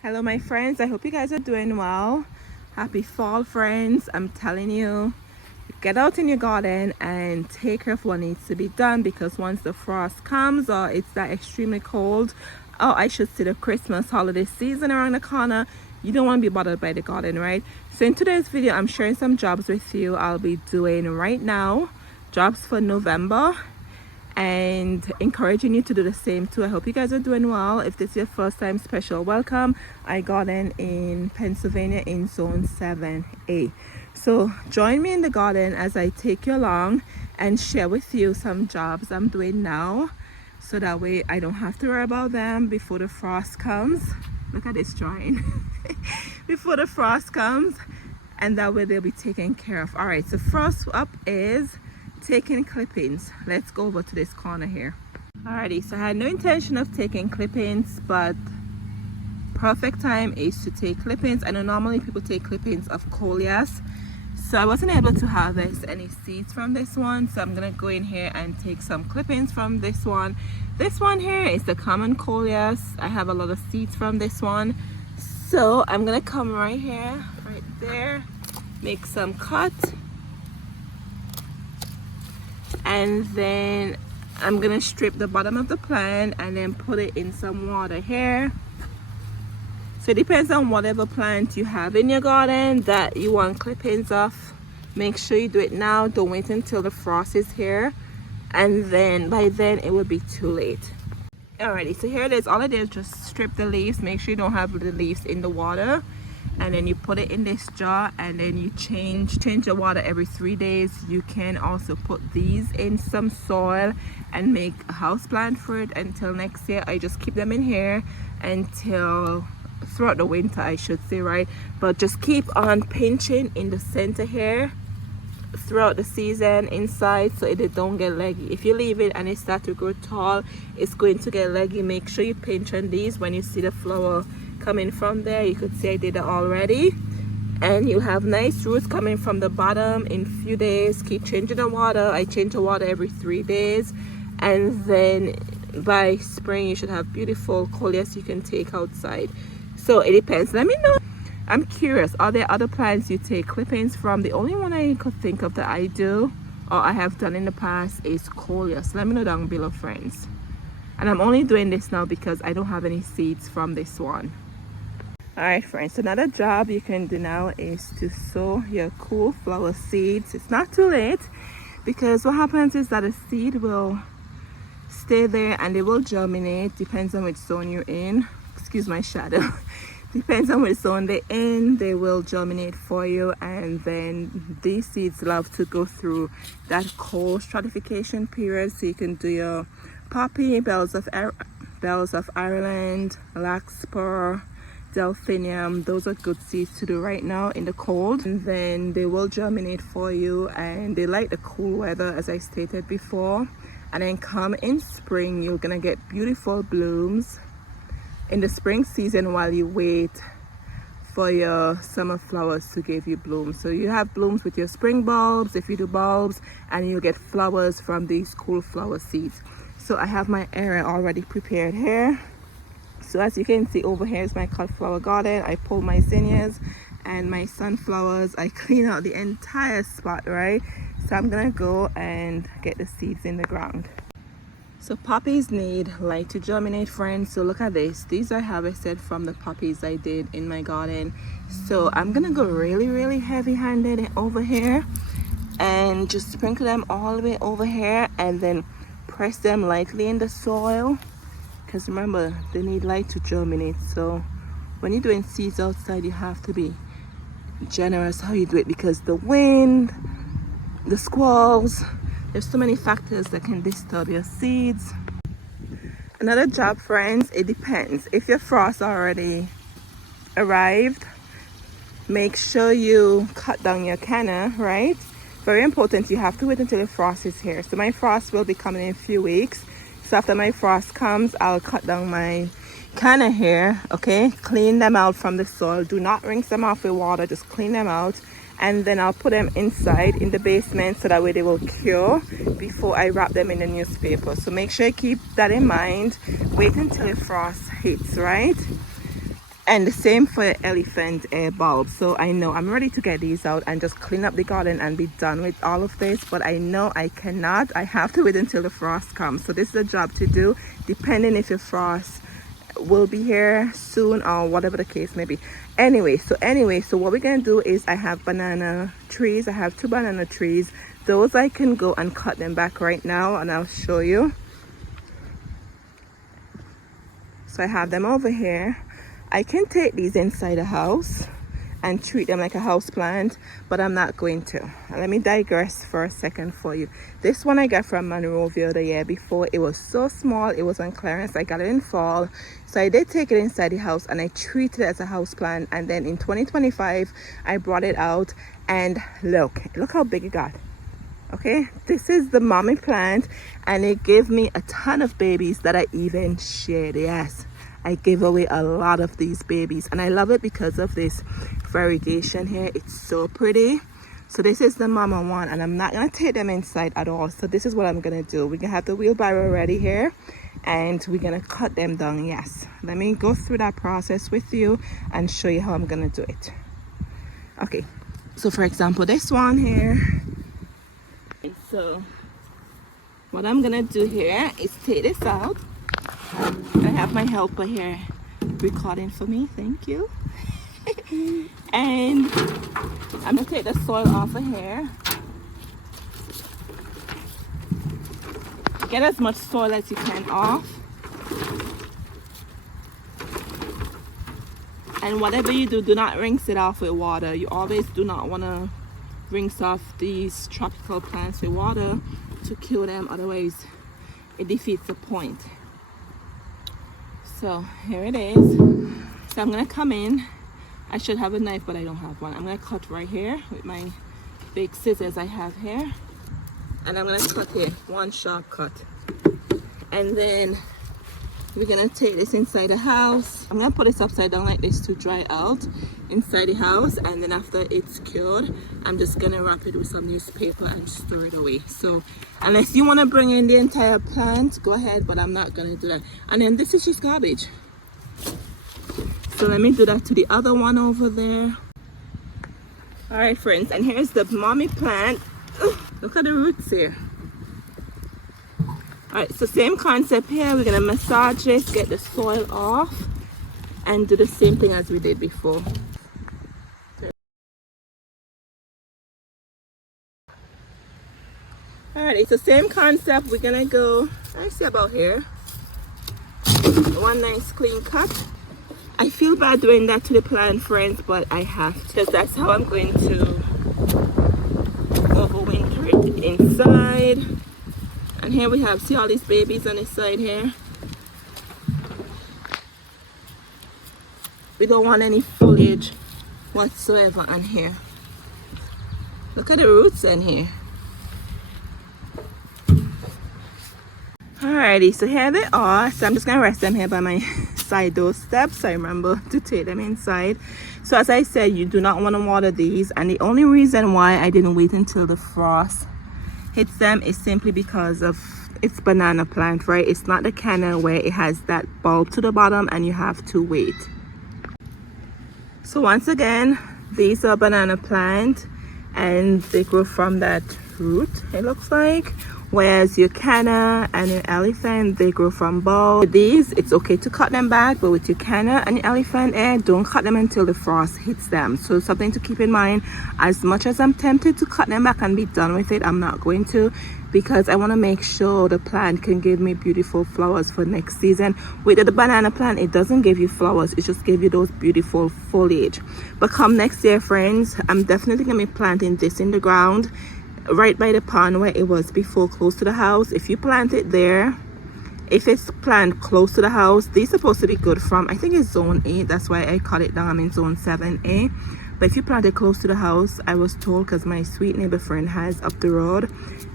Hello my friends, I hope you guys are doing well. Happy fall friends. I'm telling you, get out in your garden and take care of what needs to be done, because once the frost comes or it's that extremely cold, or I should say the Christmas holiday season around the corner, you don't want to be bothered by the garden, right? So in today's video, I'm sharing some jobs with you I'll be doing right now, jobs for November, and encouraging you to do the same too. I hope you guys are doing well. If this is your first time, special welcome. I garden in Pennsylvania in zone 7A. So join me in the garden as I take you along and share with you some jobs I'm doing now, so that way I don't have to worry about them before the frost comes. Look at this drawing. Before the frost comes, and that way they'll be taken care of. All right, so first up is taking clippings. Let's go over to this corner here. Alrighty, so I had no intention of taking clippings, but perfect time is to take clippings. I know normally people take clippings of coleus, so I wasn't able to harvest any seeds from this one, so I'm gonna go in here and take some clippings from this one. This one here is the common coleus. I have a lot of seeds from this one, so I'm gonna come right here, right there, make some cut, and then I'm gonna strip the bottom of the plant and then put it in some water here. So it depends on whatever plant you have in your garden that you want clippings of. Make sure you do it now, don't wait until the frost is here, and then by then it will be too late. Alrighty, so here it is. All I did is just strip the leaves. Make sure you don't have the leaves in the water, and then you put it in this jar, and then you change the water every 3 days. You can also put these in some soil and make a house plant for it until next year. I just keep them in here until throughout the winter, I should say, right? But just keep on pinching in the center here throughout the season inside, so it don't get leggy. If you leave it and it starts to grow tall, it's going to get leggy. Make sure you pinch on these when you see the flower coming from there. You could see I did it already, and you have nice roots coming from the bottom in a few days. Keep changing the water. I change the water every 3 days, and then by spring you should have beautiful coleus you can take outside. So it depends. Let me know. I'm curious, are there other plants you take clippings from? The only one I could think of that I do or I have done in the past is coleus. Let me know down below, friends. And I'm only doing this now because I don't have any seeds from this one. Alright friends, so another job you can do now is to sow your cool flower seeds. It's not too late, because what happens is that a seed will stay there and they will germinate. Depends on which zone you're in. Excuse my shadow. Depends on which zone they're in, they will germinate for you, and then these seeds love to go through that cold stratification period, so you can do your poppy, bells of Ireland, larkspur, delphinium. Those are good seeds to do right now in the cold, and then they will germinate for you, and they like the cool weather, as I stated before. And then come in spring, you're gonna get beautiful blooms in the spring season while you wait for your summer flowers to give you blooms. So you have blooms with your spring bulbs if you do bulbs, and you get flowers from these cool flower seeds. So I have my area already prepared here. So as you can see, over here is my cut flower garden. I pull my zinnias and my sunflowers. I clean out the entire spot, right? So I'm gonna go and get the seeds in the ground. So poppies need light to germinate, friends. So look at this. These are harvested from the poppies I did in my garden. So I'm gonna go really heavy-handed over here and just sprinkle them all the way over here, and then press them lightly in the soil, because remember, they need light to germinate. So when you're doing seeds outside, you have to be generous how you do it, because the wind, the squalls, there's so many factors that can disturb your seeds. Another job, friends, it depends. If your frost already arrived, make sure you cut down your canna, right? Very important, you have to wait until the frost is here. So my frost will be coming in a few weeks. So after my frost comes, I'll cut down my canna here, okay? Clean them out from the soil. Do not rinse them off with water, just clean them out. And then I'll put them inside in the basement, so that way they will cure before I wrap them in the newspaper. So make sure you keep that in mind. Wait until the frost hits, right? And the same for elephant bulbs. So I know I'm ready to get these out and just clean up the garden and be done with all of this, but I know I cannot. I have to wait until the frost comes. So this is a job to do, depending if your frost will be here soon or whatever the case may be. Anyway, so what we're gonna do is I have banana trees. I have 2 banana trees. Those I can go and cut them back right now, and I'll show you. So I have them over here. I can take these inside the house and treat them like a house plant, but I'm not going to. Let me digress for a second for you. This one I got from Monrovia the year before. It was so small, it was on clearance. I got it in fall, so I did take it inside the house and I treated it as a house plant. And then in 2025 I brought it out, and look how big it got. Okay, this is the mommy plant, and it gave me a ton of babies that I even shared. Yes, I gave away a lot of these babies, and I love it because of this variegation here. It's so pretty. So this is the mama one, and I'm not gonna take them inside at all. So this is what I'm gonna do. We're gonna have the wheelbarrow ready here, and we're gonna cut them down. Yes, let me go through that process with you and show you how I'm gonna do it. Okay, so for example, this one here. So what I'm gonna do here is take this out. I have my helper here recording for me, thank you. And I'm gonna take the soil off of here. Get as much soil as you can off. And whatever you do, do not rinse it off with water. You always do not want to rinse off these tropical plants with water to kill them, otherwise it defeats the point. So here it is. So I'm gonna come in. I should have a knife, but I don't have one. I'm gonna cut right here with my big scissors I have here, and I'm gonna cut here, one sharp cut. And then we're gonna take this inside the house. I'm gonna put this upside down like this to dry out inside the house, and then after it's cured, I'm just gonna wrap it with some newspaper and store it away. So unless you want to bring in the entire plant, go ahead, but I'm not gonna do that. And then this is just garbage. So let me do that to the other one over there. All right, friends, and here's the mommy plant. Ugh, look at the roots here. All right, so same concept here. We're gonna massage this, get the soil off, and do the same thing as we did before. Alright, it's the same concept. We're gonna go, I see about here. One nice clean cut. I feel bad doing that to the plant, friends, but I have to, because that's how I'm going to overwinter it inside. And here we have, see all these babies on this side here. We don't want any foliage whatsoever on here. Look at the roots in here. Alrighty, so here they are. So I'm just gonna rest them here by my side door steps. I remember to take them inside. So as I said, you do not want to water these, and the only reason why I didn't wait until the frost hits them is simply because of it's banana plant, right? It's not the canna where it has that bulb to the bottom and you have to wait. So once again, these are banana plant, and they grow from that root, it looks like. Whereas your canna and your elephant, they grow from bulb. With these, it's okay to cut them back, but with your canna and your elephant, don't cut them until the frost hits them. So something to keep in mind. As much as I'm tempted to cut them back and be done with it, I'm not going to, because I want to make sure the plant can give me beautiful flowers for next season. With the banana plant, it doesn't give you flowers, it just gives you those beautiful foliage. But come next year, friends, I'm definitely going to be planting this in the ground right by the pond where it was before, close to the house. If you plant it there, if it's planted close to the house, they're supposed to be good from, I think it's zone 8, that's why I cut it down. I'm in zone 7A. But if you plant it close to the house, I was told, because my sweet neighbor friend has up the road,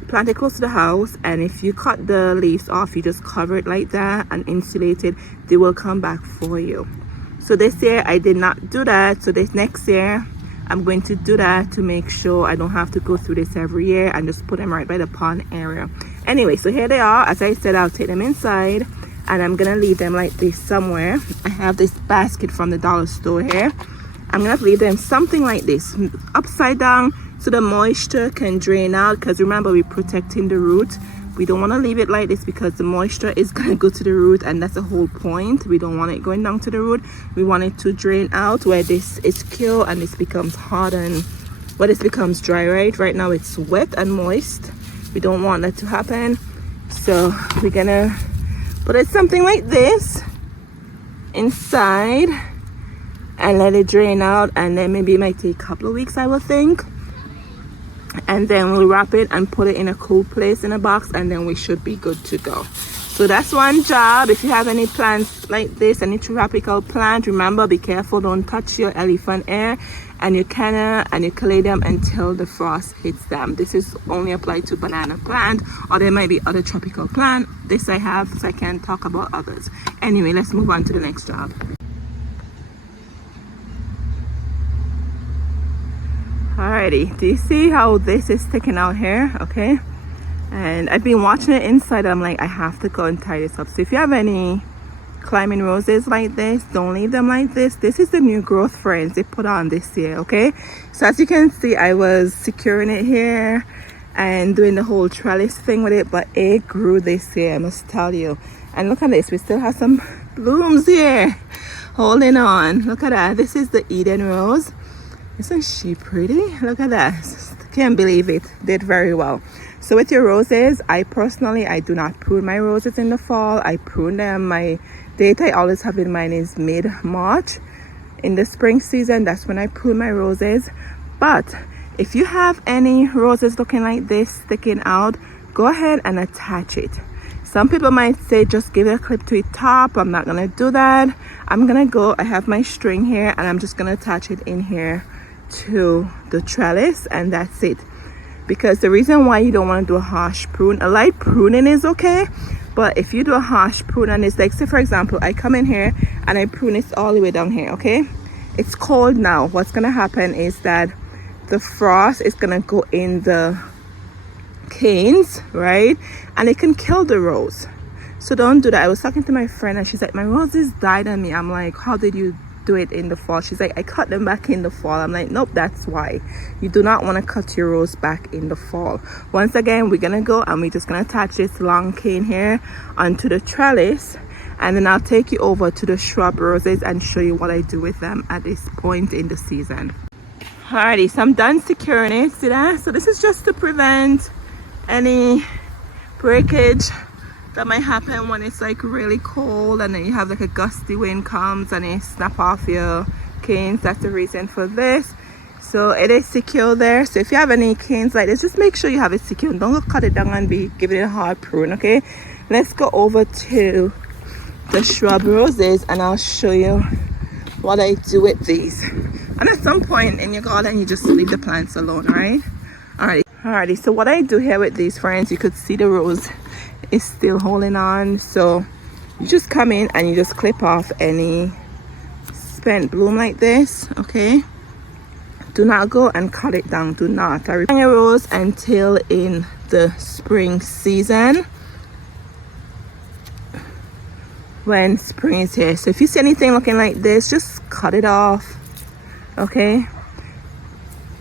plant it close to the house, and if you cut the leaves off, you just cover it like that and insulate it, they will come back for you. So this year I did not do that. So this next year I'm going to do that to make sure I don't have to go through this every year, and just put them right by the pond area. Anyway, so here they are. As I said, I'll take them inside and I'm gonna leave them like this somewhere. I have this basket from the dollar store here. I'm gonna leave them something like this, upside down, so the moisture can drain out, because remember, we're protecting the root. We don't want to leave it like this because the moisture is going to go to the root, and that's the whole point. We don't want it going down to the root. We want it to drain out where this is killed and this becomes hard and where this becomes dry. Right now it's wet and moist. We don't want that to happen, so we're gonna put it something like this inside and let it drain out, and then maybe it might take a couple of weeks, I would think. And then we'll wrap it and put it in a cool place in a box, and then we should be good to go. So that's one job. If you have any plants like this, any tropical plant, remember, be careful, don't touch your elephant ear and your canna and your caladium until the frost hits them. This is only applied to banana plant, or there might be other tropical plant. This I have, so I can't talk about others. Anyway, let's move on to the next job. Alrighty, do you see how this is sticking out here? Okay, and I've been watching it inside. I'm like, I have to go and tie this up. So if you have any climbing roses like this, don't leave them like this. This is the new growth, friends, they put on this year. Okay, so as you can see, I was securing it here and doing the whole trellis thing with it, but it grew this year, I must tell you. And look at this, we still have some blooms here holding on. Look at that. This is the Eden rose. Isn't she pretty? Look at that. Can't believe it. Did very well. So with your roses, I do not prune my roses in the fall. I prune them. My date I always have in mind is mid-March. In the spring season, that's when I prune my roses. But if you have any roses looking like this sticking out, go ahead and attach it. Some people might say just give it a clip to the top. I'm not gonna do that. I'm gonna go, I have my string here, and I'm just gonna attach it in here to the trellis, and that's it. Because the reason why you don't want to do a harsh prune, a light pruning is okay, but if you do a harsh prune, and it's like, say for example, I come in here and I prune it all the way down here. Okay, it's cold now. What's gonna happen is that the frost is gonna go in the canes, right, and it can kill the rose. So don't do that. I was talking to my friend and she's like, my roses died on me. I'm like, how did you do it in the fall? She's like, I cut them back in the fall. I'm like, nope, that's why. You do not want to cut your rose back in the fall. Once again, we're gonna go and we're just gonna attach this long cane here onto the trellis, and then I'll take you over to the shrub roses and show you what I do with them at this point in the season. Alrighty, so I'm done securing it. See that? So this is just to prevent any breakage that might happen when it's like really cold and then you have like a gusty wind comes and it snap off your canes. That's the reason for this. So it is secure there. So if you have any canes like this, just make sure you have it secure. Don't go cut it down and be giving it a hard prune. Okay, let's go over to the shrub roses and I'll show you what I do with these. And at some point in your garden, you just leave the plants alone, right? Alrighty, so what I do here with these, friends, you could see the rose is still holding on. So you just come in and you just clip off any spent bloom like this. Okay, do not go and cut it down. Do not. I retain your rose until in the spring season when spring is here. So if you see anything looking like this, just cut it off. Okay,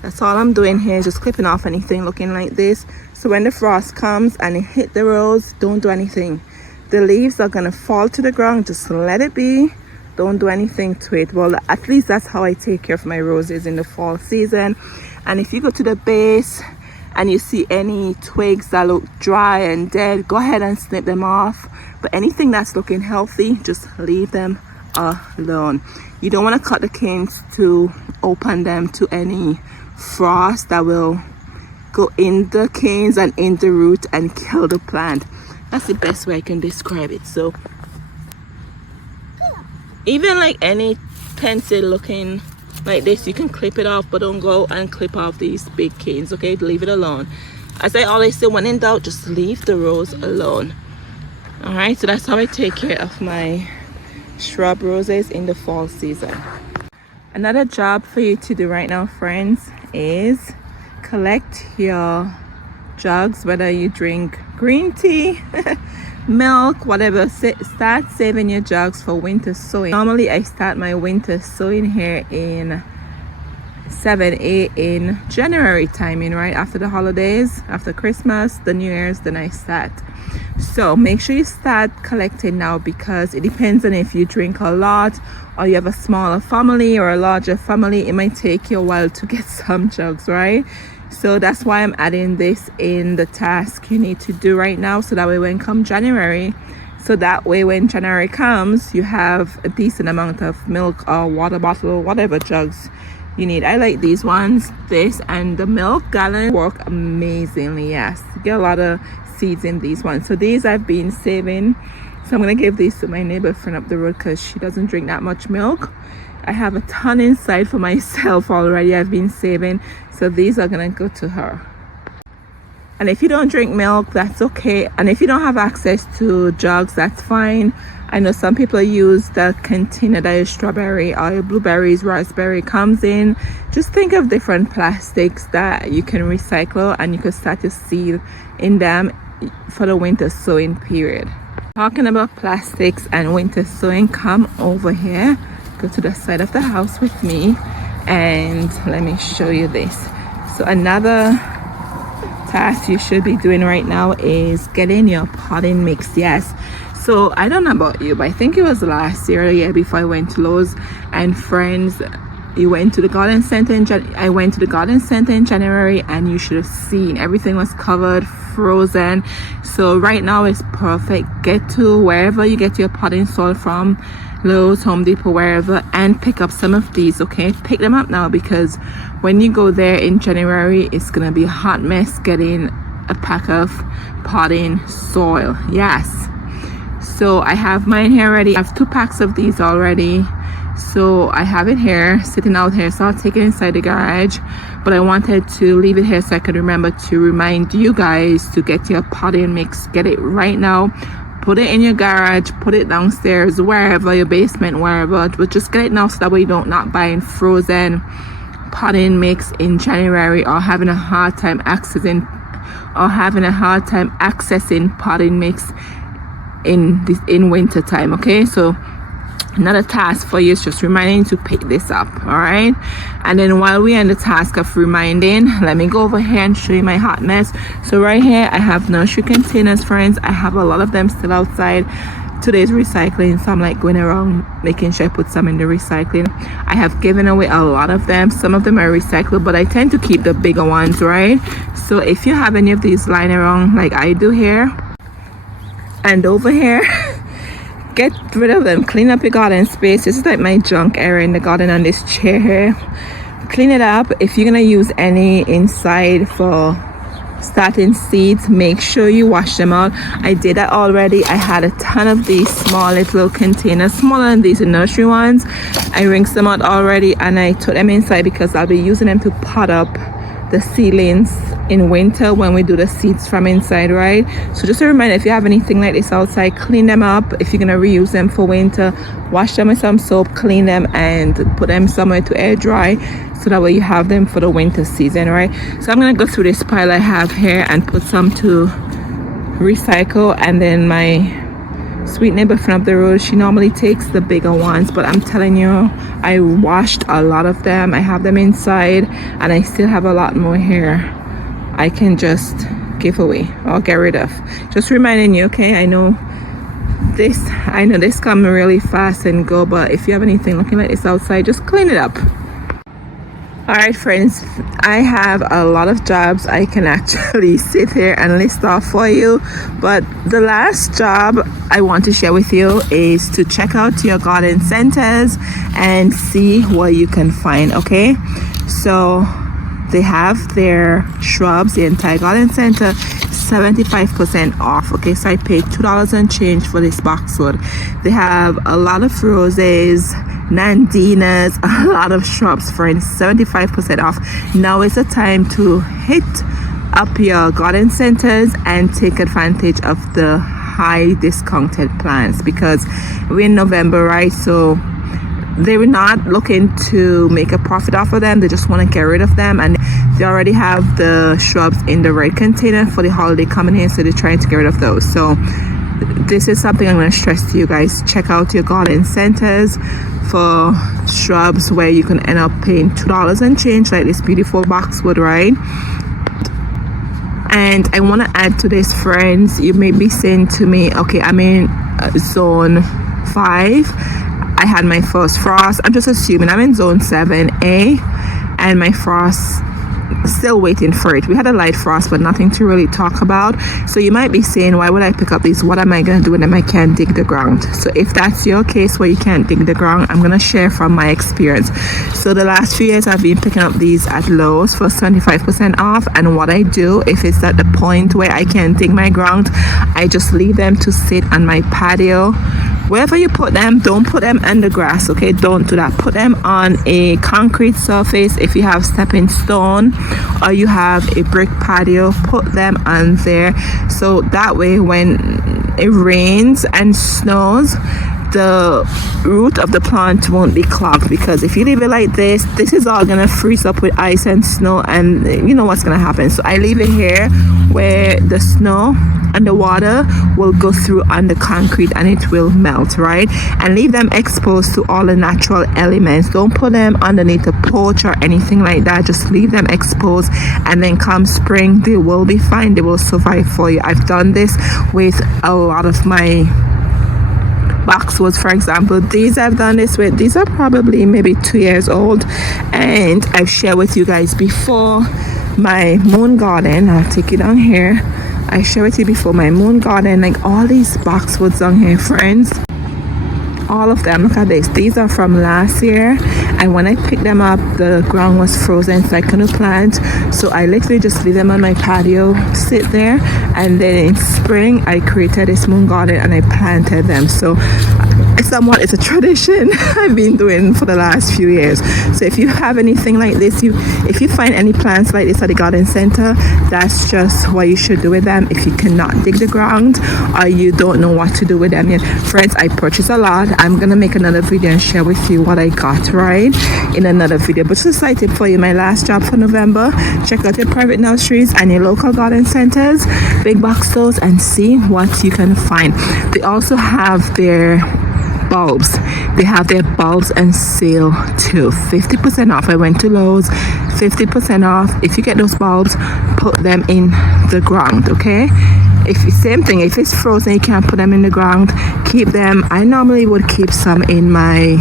that's all I'm doing here, just clipping off anything looking like this. So when the frost comes and it hit the rose, don't do anything. The leaves are gonna fall to the ground. Just let it be. Don't do anything to it. Well, at least that's how I take care of my roses in the fall season. And if you go to the base and you see any twigs that look dry and dead, go ahead and snip them off. But anything that's looking healthy, just leave them alone. You don't want to cut the canes to open them to any frost that will go in the canes and in the root and kill the plant. That's the best way I can describe it. So even like any pencil looking like this, you can clip it off, but don't go and clip off these big canes. Okay, leave it alone. As I always say, when in doubt, just leave the rose alone. All right, so that's how I take care of my shrub roses in the fall season. Another job for you to do right now, friends, is collect your jugs, whether you drink green tea milk, whatever, start saving your jugs for winter sowing. Normally I start my winter sowing here in 7-8 in January timing, right after the holidays, after Christmas, the New Year's, then I start. So make sure you start collecting now, because it depends on if you drink a lot or you have a smaller family or a larger family. It might take you a while to get some jugs, right? So that's why I'm adding this in the task you need to do right now, so that way when come January, so that way when January comes, you have a decent amount of milk or water bottle, whatever jugs you need. I like these ones. This and the milk gallon work amazingly. Yes, get a lot of seeds in these ones. So these I've been saving, so I'm gonna give these to my neighbor friend up the road because she doesn't drink that much milk. I have a ton inside for myself already. I've been saving, so these are gonna go to her. And if you don't drink milk, that's okay. And if you don't have access to jugs, that's fine. I know some people use the container that is strawberry or blueberries, raspberry comes in. Just think of different plastics that you can recycle, and you can start to seed in them for the winter sowing period. Talking about plastics and winter sowing, come over here, go to the side of the house with me, and let me show you this. So another task you should be doing right now is getting your potting mix. Yes, so I don't know about you, but I think it was last year or the year before I went to Lowe's and Friends. You went to the garden center I went to the garden center in January, and you should have seen everything was covered, frozen. So right now is perfect. Get to wherever you get your potting soil from, Lowe's, Home Depot, wherever, and pick up some of these. Okay, pick them up now, because when you go there in January, it's gonna be a hot mess getting a pack of potting soil. Yes, so I have mine here already. I have 2 packs of these already, so I have it here sitting out here. So I'll take it inside the garage, but I wanted to leave it here so I could remember to remind you guys to get your potting mix. Get it right now, put it in your garage, put it downstairs, wherever, your basement, wherever, but just get it now, so that way you don't not buying frozen potting mix in January, or having a hard time accessing potting mix in winter time. Okay, so another task for you is just reminding to pick this up. All right, and then while we're in the task of reminding, let me go over here and show you my hot mess. So right here I have nursery containers, friends. I have a lot of them still outside. Today's recycling, so I'm like going around making sure I put some in the recycling. I have given away a lot of them. Some of them are recyclable, but I tend to keep the bigger ones, right? So if you have any of these lying around like I do here and over here, get rid of them. Clean up your garden space. This is like my junk area in the garden on this chair here. Clean it up. If you're gonna use any inside for starting seeds, make sure you wash them out. I did that already. I had a ton of these small little containers, smaller than these nursery ones. I rinsed them out already, and I took them inside because I'll be using them to pot up the seedlings in winter when we do the seeds from inside, right? So just a reminder, if you have anything like this outside, clean them up. If you're gonna reuse them for winter, wash them with some soap, clean them, and put them somewhere to air dry, so that way you have them for the winter season, right? So I'm gonna go through this pile I have here and put some to recycle. And then my sweet neighbor from up the road, she normally takes the bigger ones, but I'm telling you, I washed a lot of them. I have them inside, and I still have a lot more here I can just give away or get rid of. Just reminding you, okay? I know this come really fast and go, but if you have anything looking like this outside, just clean it up. All right, friends, I have a lot of jobs I can actually sit here and list off for you, but the last job I want to share with you is to check out your garden centers and see what you can find. Okay, so they have their shrubs, the entire garden center, 75% off. Okay, so I paid $2 and change for this boxwood. They have a lot of roses, nandinas, a lot of shrubs, friends. 75% off. Now is the time to hit up your garden centers and take advantage of the high discounted plants, because we're in November, right? So they were not looking to make a profit off of them. They just want to get rid of them, and they already have the shrubs in the red container for the holiday coming in, so they're trying to get rid of those. So this is something I'm going to stress to you guys. Check out your garden centers for shrubs where you can end up paying $2 and change, like this beautiful boxwood, right? And I want to add to this, friends, you may be saying to me, okay, I'm in zone 5, I had my first frost. I'm just assuming I'm in zone 7A, and my frost, still waiting for it. We had a light frost, but nothing to really talk about. So you might be saying, why would I pick up these? What am I going to do when I can't dig the ground? So if that's your case where you can't dig the ground, I'm going to share from my experience. So the last few years I've been picking up these at Lowe's for 75% off, and what I do, if it's at the point where I can't dig my ground, I just leave them to sit on my patio. Wherever you put them, don't put them in the grass, okay? Don't do that. Put them on a concrete surface. If you have stepping stone or you have a brick patio, put them on there. So that way when it rains and snows, the root of the plant won't be clogged, because if you leave it like this is all gonna freeze up with ice and snow, and you know what's gonna happen. So I leave it here where the snow and the water will go through on the concrete and it will melt, right? And leave them exposed to all the natural elements. Don't put them underneath a porch or anything like that. Just leave them exposed, and then come spring they will be fine. They will survive for you. I've done this with a lot of my boxwoods, for example. These I've done this with. These are probably maybe 2 years old, and I've shared with you guys before my moon garden. I'll take you down here. I shared with you before my moon garden, like all these boxwoods down here, friends, all of them. Look at this. These are from last year, and when I picked them up the ground was frozen, so I couldn't plant. So I literally just leave them on my patio, sit there, and then in spring I created this moon garden and I planted them. So it's a tradition I've been doing for the last few years. So if you have anything like this, if you find any plants like this at the garden center, that's just what you should do with them. If you cannot dig the ground or you don't know what to do with them yet, friends, I purchased a lot. I'm gonna make another video and share with you what I got, right, in another video. But just a side tip for you, my last job for November, check out your private nurseries and your local garden centers, big box stores, and see what you can find. They also have their bulbs. They have their bulbs and sale too. 50% off. I went to Lowe's, 50% off. If you get those bulbs, put them in the ground, okay? Same thing, if it's frozen, you can't put them in the ground, keep them. I normally would keep some in my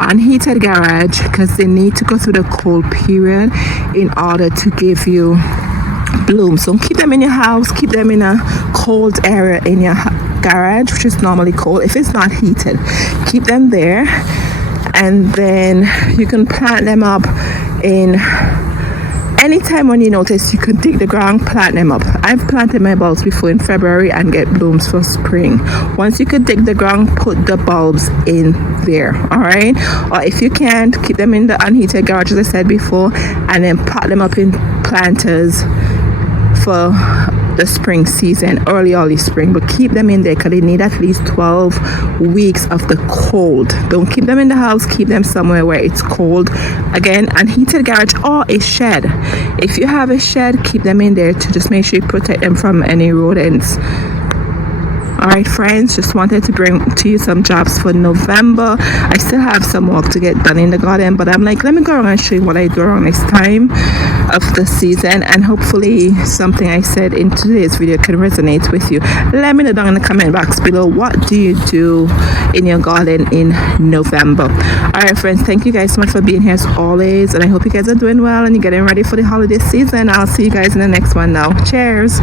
unheated garage because they need to go through the cold period in order to give you bloom. So keep them in your house, keep them in a cold area in your garage, which is normally cold. If it's not heated, keep them there, and then you can plant them up in anytime when you notice you can dig the ground, plant them up. I've planted my bulbs before in February and get blooms for spring. Once you could dig the ground, put the bulbs in there, all right? Or if you can't, keep them in the unheated garage, as I said before, and then pot them up in planters for the spring season, early spring. But keep them in there because they need at least 12 weeks of the cold. Don't keep them in the house, keep them somewhere where it's cold. Again, unheated garage or a shed. If you have a shed, keep them in there to just make sure you protect them from any rodents. Alright, friends, just wanted to bring to you some jobs for November. I still have some work to get done in the garden, but I'm like, let me go around and show you what I do around this time of the season, and hopefully something I said in today's video can resonate with you. Let me know down in the comment box below, what do you do in your garden in November? Alright, friends, thank you guys so much for being here as always, and I hope you guys are doing well and you're getting ready for the holiday season. I'll see you guys in the next one now. Cheers.